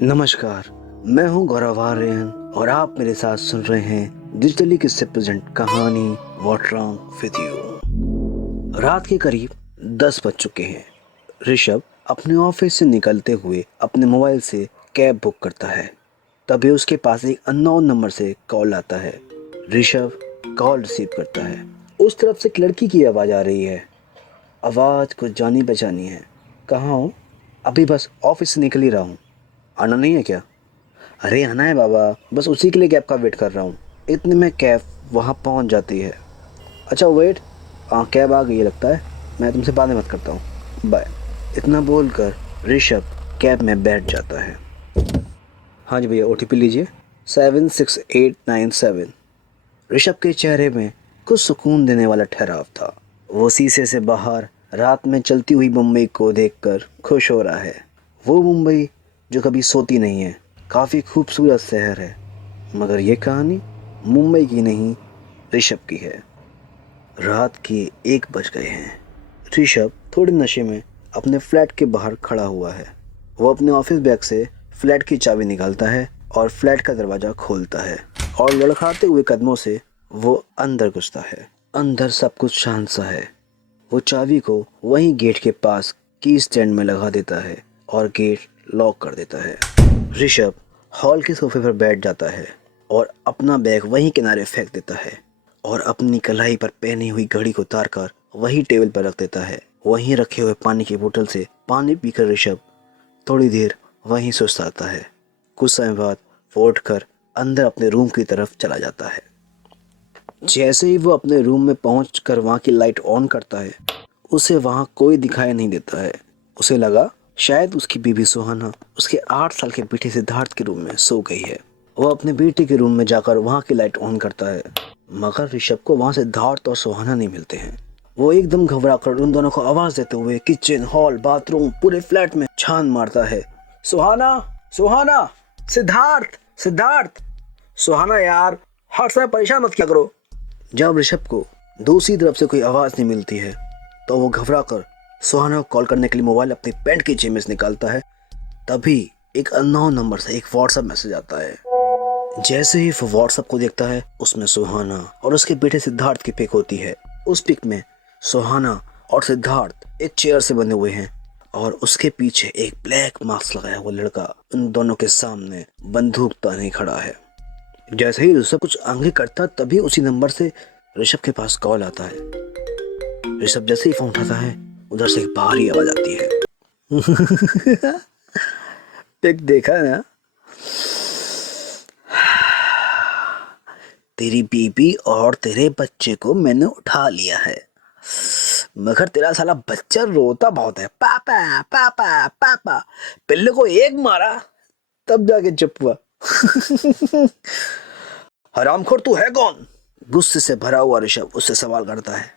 नमस्कार, मैं हूं गौरव आर्यन और आप मेरे साथ सुन रहे हैं डिजिटली किससे प्रेजेंट कहानी व्हाट रॉन्ग विद यू। रात के करीब 10 बज चुके हैं। ऋषभ अपने ऑफिस से निकलते हुए अपने मोबाइल से कैब बुक करता है। तभी उसके पास एक अननोन नंबर से कॉल आता है। ऋषभ कॉल रिसीव करता है। उस तरफ से एक लड़की की आवाज़ आ रही है। आवाज़ कुछ जानी पहचानी है। कहाँ हो? अभी बस ऑफिस से निकल ही रहा हूँ। आना नहीं है क्या? अरे आना है बाबा, बस उसी के लिए कैब का वेट कर रहा हूँ। इतने में कैब वहाँ पहुँच जाती है। अच्छा वेट, हाँ कैब आ गई है लगता है। मैं तुमसे बाद में बात करता हूँ, बाय। इतना बोलकर ऋषभ कैब में बैठ जाता है। हाँ जी भैया, OTP लीजिए 76897। ऋषभ के चेहरे में कुछ सुकून देने वाला ठहराव था। वो शीशे से बाहर रात में चलती हुई मुंबई को देखकर खुश हो रहा है। वो मुंबई जो कभी सोती नहीं है। काफ़ी खूबसूरत शहर है, मगर ये कहानी मुंबई की नहीं, ऋषभ की है। रात के 1 बज गए हैं। ऋषभ थोड़े नशे में अपने फ्लैट के बाहर खड़ा हुआ है। वो अपने ऑफिस बैग से फ्लैट की चाबी निकालता है और फ्लैट का दरवाज़ा खोलता है और लड़खड़ाते हुए कदमों से वो अंदर घुसता है। अंदर सब कुछ शांत सा है। वो चाबी को वहीं गेट के पास की स्टैंड में लगा देता है और गेट लॉक कर देता है। ऋषभ हॉल के सोफे पर बैठ जाता है और अपना बैग वहीं किनारे फेंक देता है और अपनी कलाई पर पहनी हुई घड़ी को उतार कर वही टेबल पर रख देता है। वहीं रखे हुए पानी की बोतल से पानी पीकर ऋषभ थोड़ी देर वहीं सुस्ताता है। कुछ समय बाद वो उठकर अंदर अपने रूम की तरफ चला जाता है। जैसे ही वो अपने रूम में पहुंचकर वहां की लाइट ऑन करता है, उसे वहां कोई दिखाई नहीं देता है। उसे लगा शायद उसकी बीवी सुहाना उसके 8 साल के बेटे सिद्धार्थ के रूम में सो गई है। वो अपने बेटे के रूम में जाकर वहां की लाइट ऑन करता है, मगर ऋषभ को वहां सिद्धार्थ और सुहाना नहीं मिलते हैं। वो एकदम घबरा कर उन दोनों को आवाज देते हुए किचन, हॉल, बाथरूम, पूरे फ्लैट में छान मारता है। सुहाना, सुहाना, सिद्धार्थ, सिद्धार्थ, सुहाना यार, हर समय परेशान मत किया करो। जब ऋषभ को दूसरी तरफ से कोई आवाज नहीं मिलती है तो वो घबरा कर सुहाना को कॉल करने के लिए मोबाइल अपनी पैंट की जेब में से निकालता है। तभी एक अननोन नंबर से एक व्हाट्सएप मैसेज आता है। जैसे ही वो व्हाट्सएप को देखता है, उसमें सुहाना और उसके बेटे सिद्धार्थ की पिक होती है। उस पिक में सुहाना और सिद्धार्थ एक चेयर से बने हुए हैं और उसके पीछे एक ब्लैक मास्क लगाया हुआ लड़का उन दोनों के सामने बंदूक ताने खड़ा है। जैसे ही ऋषभ कुछ आगे करता, तभी उसी नंबर से ऋषभ के पास कॉल आता है। ऋषभ जैसे ही फोन उठाता है, उधर से एक भारी आवाज आती है। पिक देखा ना? तेरी बीबी और तेरे बच्चे को मैंने उठा लिया है, मगर तेरा साला बच्चा रोता बहुत है, पापा पापा पापा। पिल्ले को एक मारा तब जाके चुप हुआ। हरामखोर तू है कौन? गुस्से से भरा हुआ ऋषभ उससे सवाल करता है।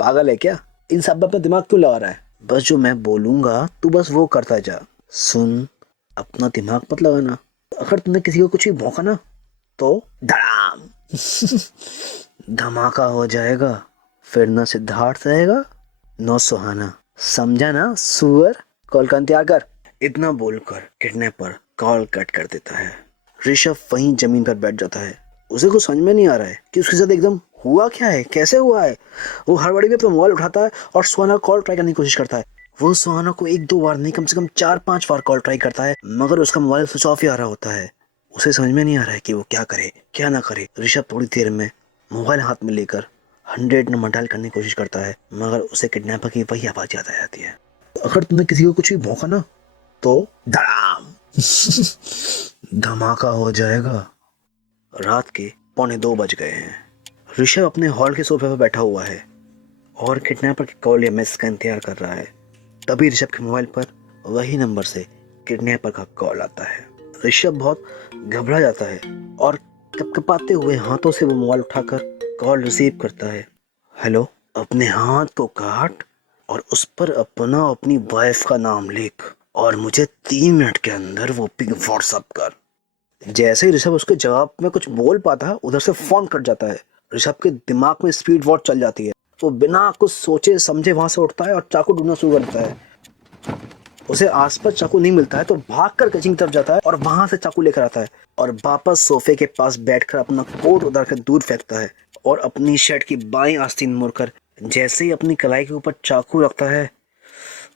पागल है क्या? इन सब में अपना दिमाग क्यों लगा रहा है? बस जो मैं बोलूंगा तू बस वो करता जा। सुन, अपना दिमाग मत लगाना। अगर तुमने किसी को कुछ भी भौंका ना तो धड़ाम। धमाका हो जाएगा। फिर ना सिद्धार्थ रहेगा न सुहाना, समझा ना सुअर? कॉल का इंतजार कर। इतना बोलकर किडनैपर कॉल कट कर देता है। ऋषभ वहीं जमीन पर बैठ जाता है। उसे कुछ समझ में नहीं आ रहा है कि उसके साथ एकदम हुआ क्या है, कैसे हुआ है। वो हड़बड़ी में अपना मोबाइल उठाता है और सुहाना कॉल ट्राई करने की कोशिश करता है। वो सुहाना को 1-2 बार नहीं, कम से कम 4-5 बार कॉल ट्राई करता है, मगर उसका मोबाइल स्विच ऑफ ही आ रहा होता है। उसे समझ में नहीं आ रहा है कि वो क्या करे क्या ना करे। ऋषभ थोड़ी देर में मोबाइल हाथ में लेकर 100 नंबर डायल करने की कोशिश करता है, मगर उसे किडनैपर की वही आवाज याद आ जाती है। अगर तुमने किसी को कुछ भी भौंका ना तो धड़ाम। धमाका हो जाएगा। रात के 1:45 बज गए हैं। ऋषभ अपने हॉल के सोफे पर बैठा हुआ है और किडनैपर की कॉल या मैसेज का इंतजार कर रहा है। तभी ऋषभ के मोबाइल पर वही नंबर से किडनैपर का कॉल आता है। ऋषभ बहुत घबरा जाता है और कपकपाते हुए हाथों से वो मोबाइल उठाकर कॉल रिसीव करता है। हेलो। अपने हाथ को काट और उस पर अपनी वाइफ का नाम लिख और मुझे 3 मिनट के अंदर वो पिक व्हाट्सएप कर। जैसे ही ऋषभ उसके जवाब में कुछ बोल पाता, उधर से फोन कट जाता है। ऋषभ के दिमाग में स्पीड वॉच चल जाती है। वो बिना कुछ सोचे समझे वहां से उठता है और चाकू ढूंढना शुरू कर देता है। उसे आसपास चाकू नहीं मिलता है तो भागकर किचन की तरफ जाता है और वहां से चाकू लेकर आता है और वापस सोफे के पास बैठकर अपना कोट उतार कर दूर फेंकता है और अपनी शर्ट की बाईं आस्तीन मोड़कर जैसे ही अपनी कलाई के ऊपर चाकू रखता है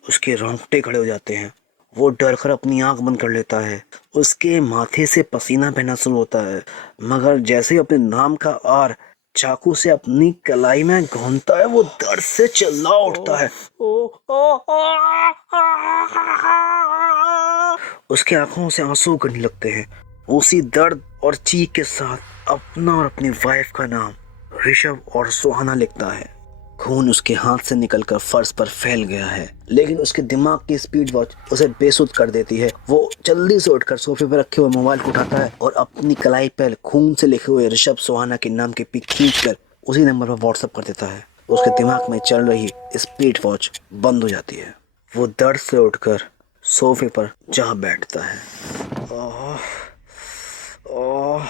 उसके रोंगटे खड़े हो जाते हैं। वो डर कर अपनी आंख बंद कर लेता है। उसके माथे से पसीना बहना शुरू होता है, मगर जैसे ही अपने नाम का आर चाकू से अपनी कलाई में घूमता है वो दर्द से चिल्ला उठता है। उसके आंखों से आंसू गिरने लगते हैं। उसी दर्द और चीख के साथ अपना और अपनी वाइफ का नाम ऋषभ और सुहाना लिखता है। खून उसके हाथ से निकलकर फर्श पर फैल गया है, लेकिन उसके दिमाग की स्पीड वॉच उसे बेसुध कर देती है। वो जल्दी से उठकर सोफे पर रखे हुए मोबाइल को उठाता है और अपनी कलाई पर खून से लिखे हुए ऋषभ सुहाना के नाम की पिक खींचकर उसी नंबर पर व्हाट्सएप कर देता है। उसके दिमाग में चल रही स्पीड वॉच बंद हो जाती है। वो दर्द से उठकर सोफे पर जा बैठता है। ओह, ओह,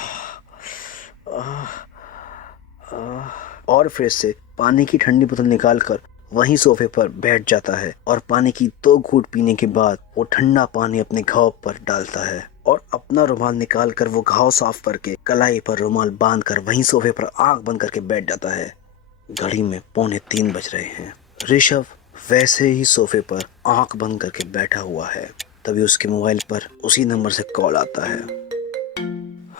ओह, ओह, और फिर से पानी की ठंडी बोतल निकालकर वहीं सोफे पर बैठ जाता है और पानी की 2 घूंट पीने के बाद वो ठंडा पानी अपने घाव पर डालता है और अपना रुमाल निकालकर वो घाव साफ करके कलाई पर रुमाल बांधकर वहीं सोफे पर आंख बंद करके बैठ जाता है। घड़ी में 2:45 बज रहे हैं। ऋषभ वैसे ही सोफे पर आंख बंद करके बैठा हुआ है। तभी उसके मोबाइल पर उसी नंबर से कॉल आता है।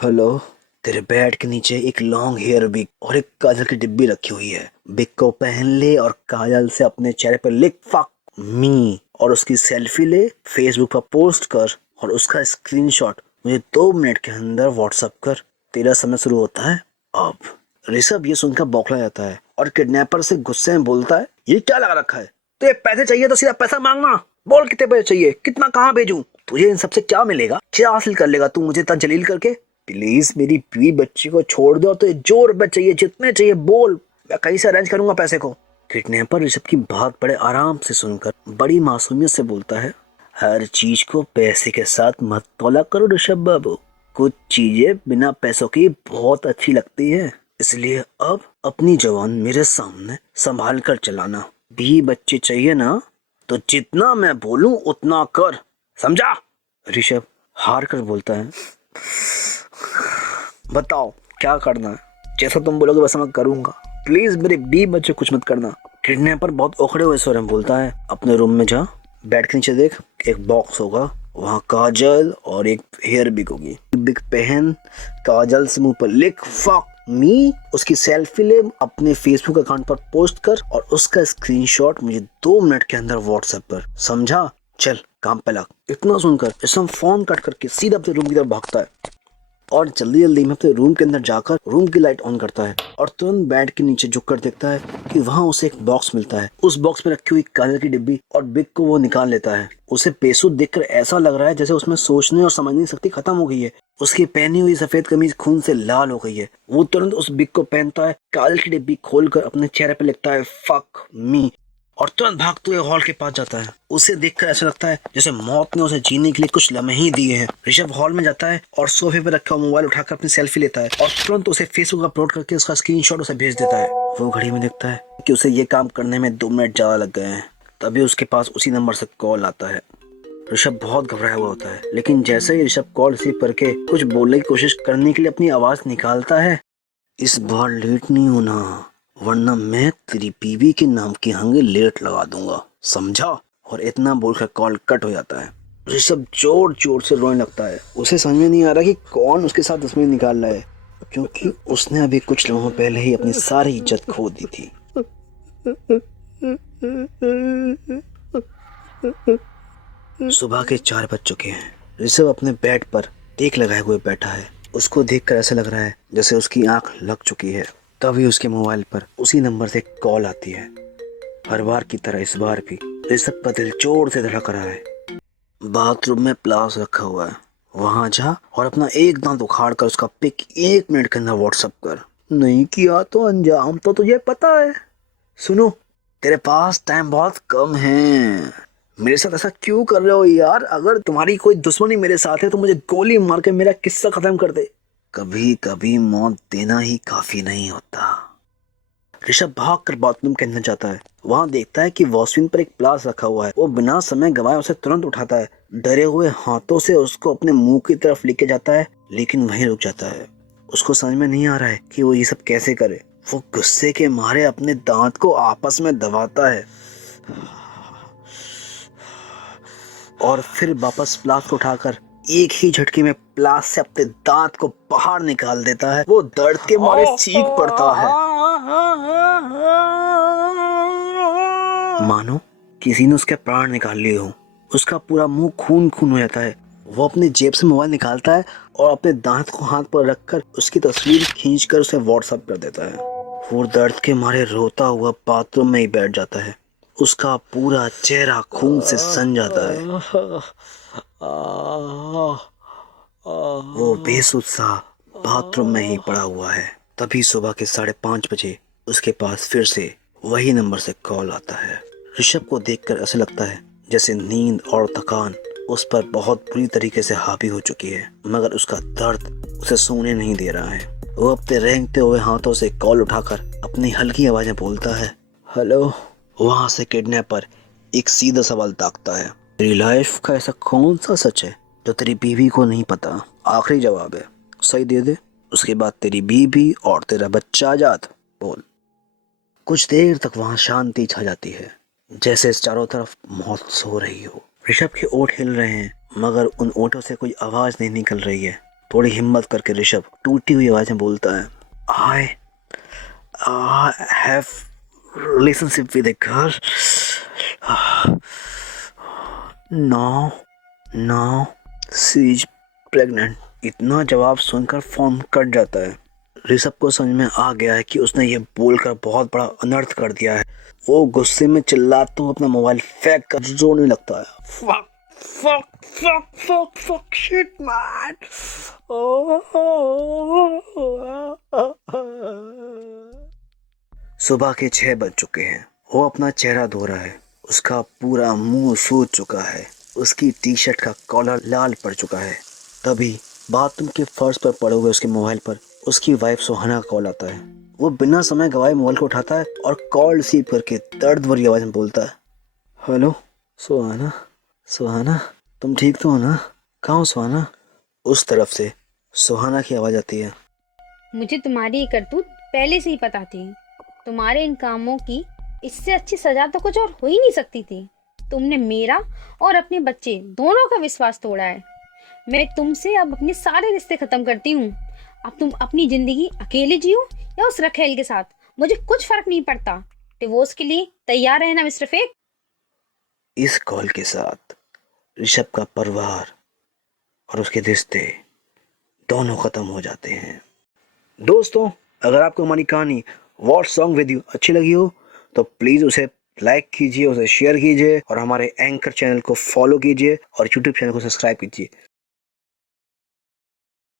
हेलो, तेरे बेड के नीचे एक लॉन्ग हेयर बिग और एक काजल की डिब्बी रखी हुई है। बिग को पहन ले और काजल से अपने चेहरे पर लिख फक मी और उसकी सेल्फी ले, फेसबुक पर पोस्ट कर और उसका स्क्रीनशॉट मुझे 2 मिनट के अंदर व्हाट्सएप कर। तेरा समय शुरू होता है अब। ऋषभ ये सुनकर बौखला जाता है और किडनैपर से गुस्से में बोलता है, ये क्या लगा रखा है? तुझे पैसे चाहिए तो सीधा पैसा मांगना। बोल कितने पैसे चाहिए, कितना कहाँ भेजूं? तुझे इन सबसे क्या मिलेगा? क्या हासिल कर लेगा तू मुझे इतना जलील करके? प्लीज मेरी बीवी बच्ची को छोड़ दो। तो जो रुपए चाहिए जितने चाहिए बोल, मैं कहीं से अरेंज करूंगा पैसे को। किडनैपर ऋषभ की बात बड़े आराम से सुनकर बड़ी मासूमियत से बोलता है, हर चीज को पैसे के साथ मत तोला करो ऋषभ बाबू। कुछ चीजें बिना पैसों की बहुत अच्छी लगती है, इसलिए अब अपनी जवान मेरे सामने संभाल कर चलाना। बीवी बच्चे चाहिए ना तो जितना मैं बोलूं उतना कर, समझा? ऋषभ हार कर बोलता है, बताओ क्या करना है? जैसा तुम बोलोगे वैसा मैं करूंगा। प्लीज मेरे बीवी बच्चे कुछ मत करना। किडनैपर बहुत ओखड़े हुए स्वर में बोलता है, अपने रूम में जा, बेड के नीचे देख, एक बॉक्स होगा, वहाँ काजल और एक हेयर बिग होगी। बिग पहन, काजल से मुंह पर लिख फक मी, उसकी सेल्फी ले, अपने फेसबुक अकाउंट पर पोस्ट कर और उसका स्क्रीनशॉट मुझे 2 मिनट के अंदर व्हाट्सएप पर, समझा? चल काम पे लग। इतना सुनकर इसम फोन कट करके सीधा अपने रूम की तरफ भागता है और जल्दी जल्दी में अपने रूम के अंदर जाकर रूम की लाइट ऑन करता है और तुरंत बेड के नीचे झुककर देखता है कि वहाँ उसे एक बॉक्स मिलता है। उस बॉक्स में रखी हुई काजल की डिब्बी और बिग को वो निकाल लेता है। उसे बेसुध देखकर ऐसा लग रहा है जैसे उसमें सोचने और समझने की शक्ति खत्म हो गई है। उसकी पहनी हुई सफेद कमीज खून से लाल हो गई है। वो तुरंत उस बिग को पहनता है, काजल की डिब्बी खोलकर अपने चेहरे पर लिखता है फक मी और तुरंत भागते हुए हॉल के पास जाता है। उसे देखकर ऐसा लगता है जैसे मौत ने उसे जीने के लिए कुछ लम्हे ही दिए हैं। ऋषभ हॉल में जाता है और सोफे पर रखा हुआ मोबाइल उठाकर अपनी सेल्फी लेता है और तुरंत उसे फेसबुक अपलोड करके उसका स्क्रीनशॉट उसे भेज देता है। वो घड़ी में देखता है कि उसे ये काम करने में 2 मिनट ज्यादा लग गए हैं। तभी उसके पास उसी नंबर से कॉल आता है। ऋषभ बहुत घबराया हुआ होता है, लेकिन जैसे ही ऋषभ कॉल रिसीव करके कुछ बोलने की कोशिश करने के लिए अपनी आवाज निकालता है, इस बार लेट नहीं होना वरना मैं तेरी बीवी के नाम की हंगे लेट लगा दूंगा, समझा? और इतना बोलकर कॉल कट हो जाता है। ऋषभ जोर जोर से रोने लगता है। उसे समझ में नहीं आ रहा कि कौन उसके साथ तस्वीर निकाल रहा है, क्योंकि उसने अभी कुछ लम्हों पहले ही अपनी सारी इज्जत खो दी थी। सुबह के 4 बज चुके हैं। ऋषभ अपने बेड पर टेक लगाए हुए बैठा है। उसको देखकर ऐसा लग रहा है जैसे उसकी आंख लग चुकी है। तभी उसके मोबाइल पर उसी नंबर से कॉल आती है। हर बार की तरह इस बार भी ऋषभ का दिल जोर से धड़क रहा है। बाथरूम में प्लास रखा हुआ है, वहां जा और अपना एक दांत उखाड़ कर उसका पिक 1 मिनट के अंदर व्हाट्सएप कर। नहीं किया तो अंजाम तो तुझे पता है। सुनो, तेरे पास टाइम बहुत कम है। मेरे साथ ऐसा क्यों कर रहे हो यार? अगर तुम्हारी कोई दुश्मनी मेरे साथ है तो मुझे गोली मार के मेरा किस्सा खत्म कर दे। कभी कभी मौत देना ही काफी नहीं होता। ऋषभ भाग कर बाथरूम के अंदर जाता है। वहाँ देखता है कि वॉशरूम पर एक प्लास रखा हुआ है। वो बिना समय गंवाए उसे तुरंत उठाता है। डरे हुए हाथों से उसको अपने मुंह की तरफ लेके जाता है, लेकिन वहीं रुक जाता है। उसको समझ में नहीं आ रहा है कि वो ये सब कैसे करे। वो गुस्से के मारे अपने दांत को आपस में दबाता है और फिर वापस प्लास को उठाकर एक ही झटके में प्लास से अपने दांत को बाहर निकाल देता है। वो दर्द के मारे चीख पड़ता है, मानो किसी ने उसके प्राण निकाल लिए हो। उसका पूरा मुंह खून खून हो जाता है। वो अपने जेब से मोबाइल निकालता है और अपने दांत को हाथ पर रखकर उसकी तस्वीर खींचकर उसे व्हाट्सएप कर देता है। वो दर्द के मारे रोता हुआ बाथरूम में ही बैठ जाता है। उसका पूरा चेहरा खून से सन जाता है। वो बेसुध सा बाथरूम में ही पड़ा हुआ है। तभी सुबह के 5:30 बजे उसके पास फिर से वही नंबर से कॉल आता है। ऋषभ को देखकर ऐसा लगता है जैसे नींद और थकान उस पर बहुत बुरी तरीके से हावी हो चुकी है, मगर उसका दर्द उसे सोने नहीं दे रहा है। वो अपने रेंगते हुए हाथों से कॉल उठाकर अपनी हल्की आवाज में बोलता है, हेलो। वहां से किडनैपर एक सीधा सवाल ताकता है, तेरी लाइफ का ऐसा कौन सा सच है जो तेरी बीवी को नहीं पता? आखिरी जवाब है, सही दे दे, उसके बाद तेरी बीवी और तेरा बच्चा आजाद। बोल। कुछ देर तक वहां शांति छा जाती है, जैसे चारों तरफ मौत सो रही हो। ऋषभ के ओठ हिल रहे हैं, मगर उन ओठों से कोई आवाज नहीं निकल रही है। थोड़ी हिम्मत करके ऋषभ टूटी हुई आवाज में बोलता है, I have relationship with a girl. No no, she is pregnant. इतना जवाब सुनकर फोन कट जाता है। ऋषभ को समझ में आ गया है कि उसने ये बोलकर बहुत बड़ा अनर्थ कर दिया है। वो गुस्से में चिल्लाता हुआ अपना मोबाइल फेंक कर रोने लगता है। Fuck fuck fuck fuck fuck shit man. सुबह के 6 बज चुके हैं। वो अपना चेहरा धो रहा है। उसका पूरा मुंह सूज चुका है। उसकी टी शर्ट का कॉलर लाल पड़ चुका है। तभी बाथरूम के फर्श पर पड़े हुए उसके मोबाइल पर उसकी वाइफ सुहाना का कॉल आता है। वो बिना समय गवाए मोबाइल को उठाता है और कॉल रिसीव करके दर्द भरी आवाज में बोलता है, हेलो सुहाना, सुहाना तुम ठीक तो हो ना? कहाँ हो सुहाना? उस तरफ से सुहाना की आवाज आती है, मुझे तुम्हारी ये करतूत पहले से ही पता थी। तुम्हारे इन कामों की इससे अच्छी सजा तो कुछ और हो ही नहीं सकती थी। तुमने मेरा और अपने बच्चे दोनों का विश्वास तोड़ा है। मैं तुमसे अब अपने सारे रिश्ते खत्म करती हूँ। अब तुम अपनी जिंदगी अकेले जियो या उस रखेल के साथ, मुझे कुछ फर्क नहीं पड़ता। डिवोर्स के लिए तैयार है ना मिस्टर फेक? इस कॉल के साथ ऋषभ का परिवार और उसके रिश्ते दोनों खत्म हो जाते हैं। दोस्तों, अगर आपको हमारी कहानी व्हाट सॉन्ग विद यू अच्छी लगी हो तो प्लीज़ उसे लाइक कीजिए, उसे शेयर कीजिए और हमारे एंकर चैनल को फॉलो कीजिए और यूट्यूब चैनल को सब्सक्राइब कीजिए।